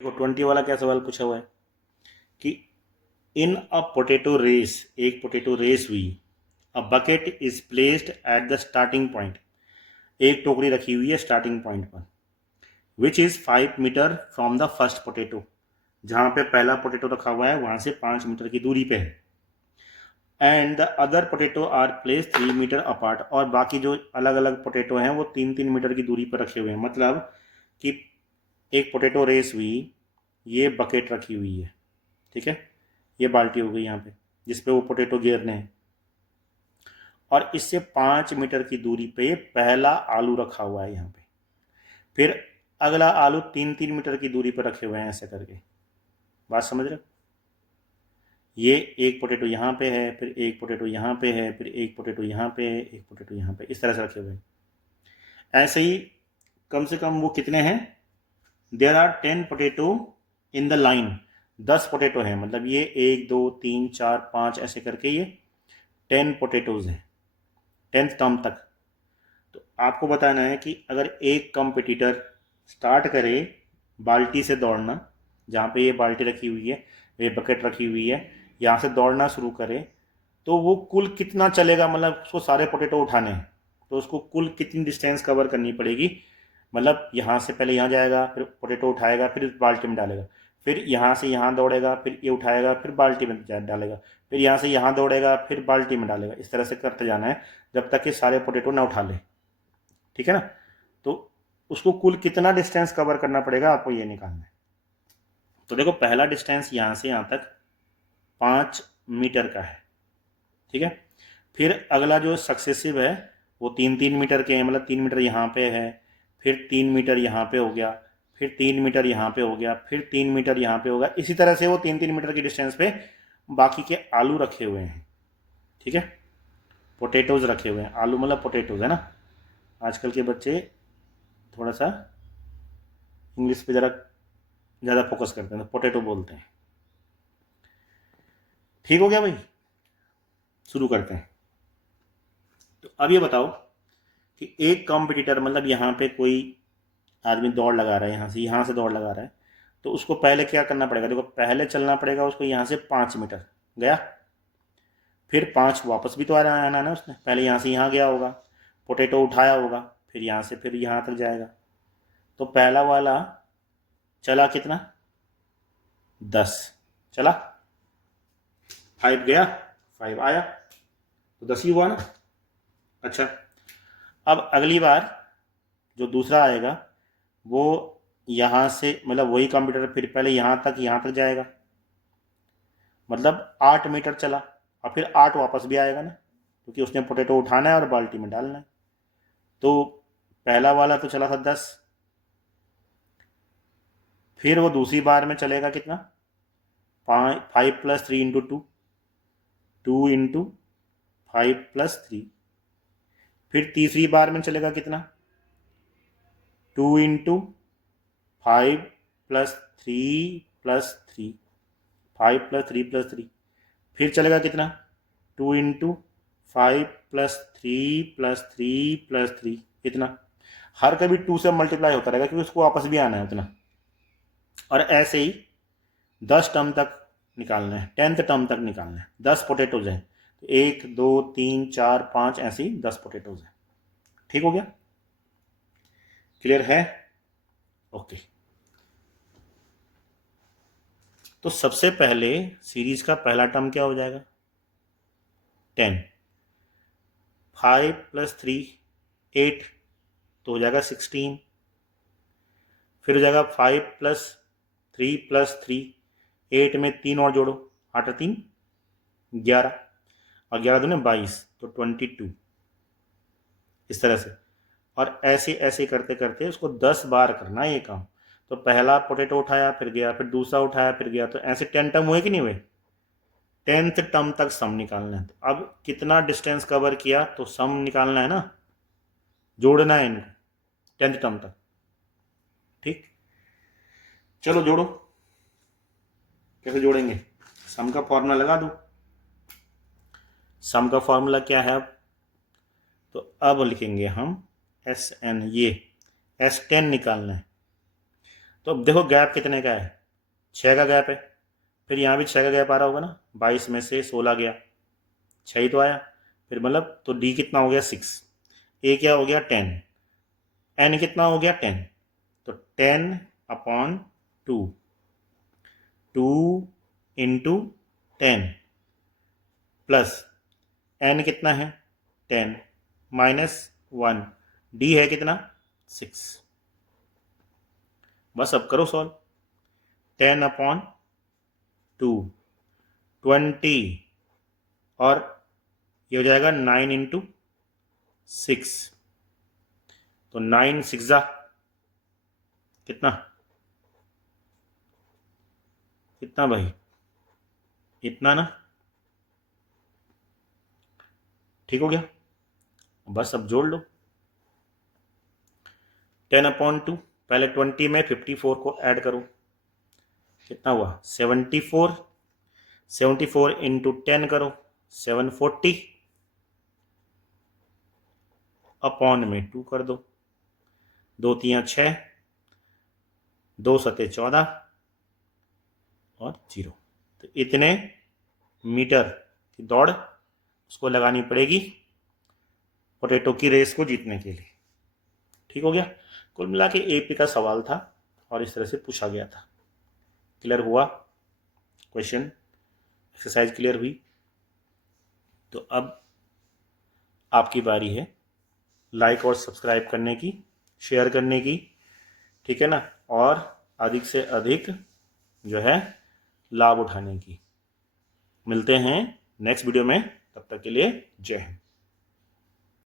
देखो 20 वाला क्या सवाल पूछा हुआ है कि इन अ पोटैटो रेस, एक पोटैटो रेस हुई, a bucket is placed at the starting point, एक टोकरी रखी हुई है स्टार्टिंग पॉइंट पर, which is 5 metre from the first potato, जहाँ पे पहला पोटैटो रखा हुआ है वहाँ से 5 मीटर की दूरी पे है। And the other potato are place 3 metre apart, और बाकी जो अलग अलग पोटैटो हैं वो 3-3 मीटर की दूरी पर रखे हुए हैं। मतलब कि एक पोटैटो रेस हुई, ये बकेट रखी हुई है, ठीक है, ये बाल्टी हो गई यहाँ पे जिसपे वो पोटैटो गिरने हैं, और इससे 5 मीटर की दूरी पे पहला आलू रखा हुआ है यहाँ पे, फिर अगला आलू 3-3 मीटर की दूरी पर रखे हुए हैं, ऐसे करके। बात समझ रहे हो? ये एक पोटैटो यहाँ पे है, फिर एक पोटैटो यहाँ पे है, फिर एक पोटैटो यहाँ पे है, एक पोटैटो यहाँ पे, इस तरह से रखे हुए हैं। ऐसे ही कम से कम वो कितने हैं, there are 10 potato in the line, 10 potato हैं, मतलब ये 1 2 3 4 5 ऐसे करके ये 10 पोटैटोज हैं, 10th टर्म तक। तो आपको बताना है कि अगर एक कंपटीटर स्टार्ट करे बाल्टी से दौड़ना, जहाँ पे ये बाल्टी रखी हुई है, ये बकेट रखी हुई है, यहाँ से दौड़ना शुरू करे, तो वो कुल कितना चलेगा, मतलब उसको सारे पोटैटो उठाने हैं, तो उसको कुल कितनी डिस्टेंस कवर करनी पड़ेगी। मतलब यहाँ से पहले यहाँ जाएगा, फिर पोटैटो उठाएगा, फिर इस बाल्टी में डालेगा, फिर यहाँ से यहाँ दौड़ेगा, फिर ये उठाएगा, फिर बाल्टी में डालेगा, फिर यहाँ से यहाँ दौड़ेगा, फिर बाल्टी में डालेगा, इस तरह से करते जाना है जब तक कि सारे पोटैटो ना उठा ले, ठीक है ना। तो उसको कुल कितना डिस्टेंस कवर करना पड़ेगा आपको ये निकालना है। तो देखो पहला डिस्टेंस यहाँ से यहाँ तक 5 मीटर का है, ठीक है। फिर अगला जो सक्सेसिव है वो 3-3 मीटर के हैं, मतलब 3 मीटर यहाँ पे है, फिर 3 मीटर यहाँ पे हो गया, फिर 3 मीटर यहाँ पे हो गया, फिर 3 मीटर यहाँ पे होगा। इसी तरह से वो 3-3 मीटर की डिस्टेंस पे बाकी के आलू रखे हुए हैं, ठीक है। पोटैटोज रखे हुए हैं, आलू मतलब पोटैटोज है ना। आजकल के बच्चे थोड़ा सा इंग्लिश पे ज़रा ज़्यादा फोकस करते हैं, तो पोटैटो बोलते हैं। ठीक हो गया भाई, शुरू करते हैं। तो अब ये बताओ कि एक कॉम्पिटिटर, मतलब यहाँ पे कोई आदमी दौड़ लगा रहा है, यहाँ से दौड़ लगा रहा है, तो उसको पहले क्या करना पड़ेगा, देखो पहले चलना पड़ेगा उसको यहाँ से 5 मीटर गया, फिर 5 वापस भी तो आना है ना उसने, पहले यहाँ से यहाँ गया होगा, पोटैटो उठाया होगा, फिर यहाँ से फिर यहाँ तक जाएगा। तो पहला वाला चला कितना, 10 चला, 5 गया, 5 आया, तो 10 ही हुआ ना। अच्छा, अब अगली बार जो दूसरा आएगा वो यहाँ से, मतलब वही कंप्यूटर फिर पहले यहाँ तक जाएगा, मतलब 8 मीटर चला, और फिर 8 वापस भी आएगा ना, क्योंकि उसने पोटैटो उठाना है और बाल्टी में डालना है। तो पहला वाला तो चला था 10, फिर वो दूसरी बार में चलेगा कितना, 5 + 3 × 2, 2 × 5 + 3, फिर तीसरी बार में चलेगा कितना, 2 × 5 + 3 + 3, 5 + 3 + 3, फिर चलेगा कितना, 2 × 5 + 3 + 3 + 3, इतना। हर कभी 2 से मल्टीप्लाई होता रहेगा क्योंकि उसको वापस भी आना है उतना। और ऐसे ही 10 टर्म तक निकालना है, 10th टर्म तक निकालना है। 10 पोटैटोज हैं, तो 1 2 3 4 5 ऐसे ही 10 पोटैटोज हैं। ठीक हो गया, क्लियर है? ओके। तो सबसे पहले सीरीज का पहला टर्म क्या हो जाएगा, 10, 5 + 3 8, तो हो जाएगा 16, फिर हो जाएगा 5 + 3 + 3, 8 में 3 और जोड़ो, 8 और 3 11, और 11 दूने 22, तो 22, इस तरह से। और ऐसे ऐसे करते करते उसको 10 बार करना है ये काम। तो पहला पोटैटो उठाया फिर गया, फिर दूसरा उठाया फिर गया, तो ऐसे 10 टर्म हुए कि नहीं हुए, 10th टर्म तक सम निकालना है। तो अब कितना डिस्टेंस कवर किया, तो सम निकालना है ना, जोड़ना है इनको 10th टर्म तक। ठीक, चलो जोड़ो, कैसे जोड़ेंगे, सम का फॉर्मूला लगा दो। सम का फॉर्मूला क्या है अब, तो अब लिखेंगे हम SN, ये S10 निकालना है। तो अब देखो गैप कितने का है, 6 का गैप है, फिर यहाँ भी 6 का गैप आ रहा होगा ना, 22 में से 16 गया, 6 ही तो आया, फिर मतलब तो डी कितना हो गया 6, ए क्या हो गया 10, एन कितना हो गया 10, तो 10/2, 2 इंटू 10 प्लस एन कितना है 10 -1, डी है कितना 6। बस अब करो सॉल्व, 10/2 20 और ये हो जाएगा 9 इंटू 6, तो 9 6 कितना, कितना भाई, इतना ना, ठीक हो गया। बस अब जोड़ लो, 10/2 पहले 20 में 54 को ऐड करो, कितना हुआ 74, 74 इंटू 10 करो 740, अपॉन में 2 कर दो, 2 3 6, 2 7 14 और 0, तो इतने मीटर की दौड़ उसको लगानी पड़ेगी पोटैटो की रेस को जीतने के लिए। ठीक हो गया। कुल मिला के एपी का सवाल था और इस तरह से पूछा गया था। क्लियर हुआ क्वेश्चन, एक्सरसाइज क्लियर हुई। तो अब आपकी बारी है लाइक और सब्सक्राइब करने की, शेयर करने की, ठीक है ना, और अधिक से अधिक जो है लाभ उठाने की। मिलते हैं नेक्स्ट वीडियो में, तब तक के लिए जय हिंद।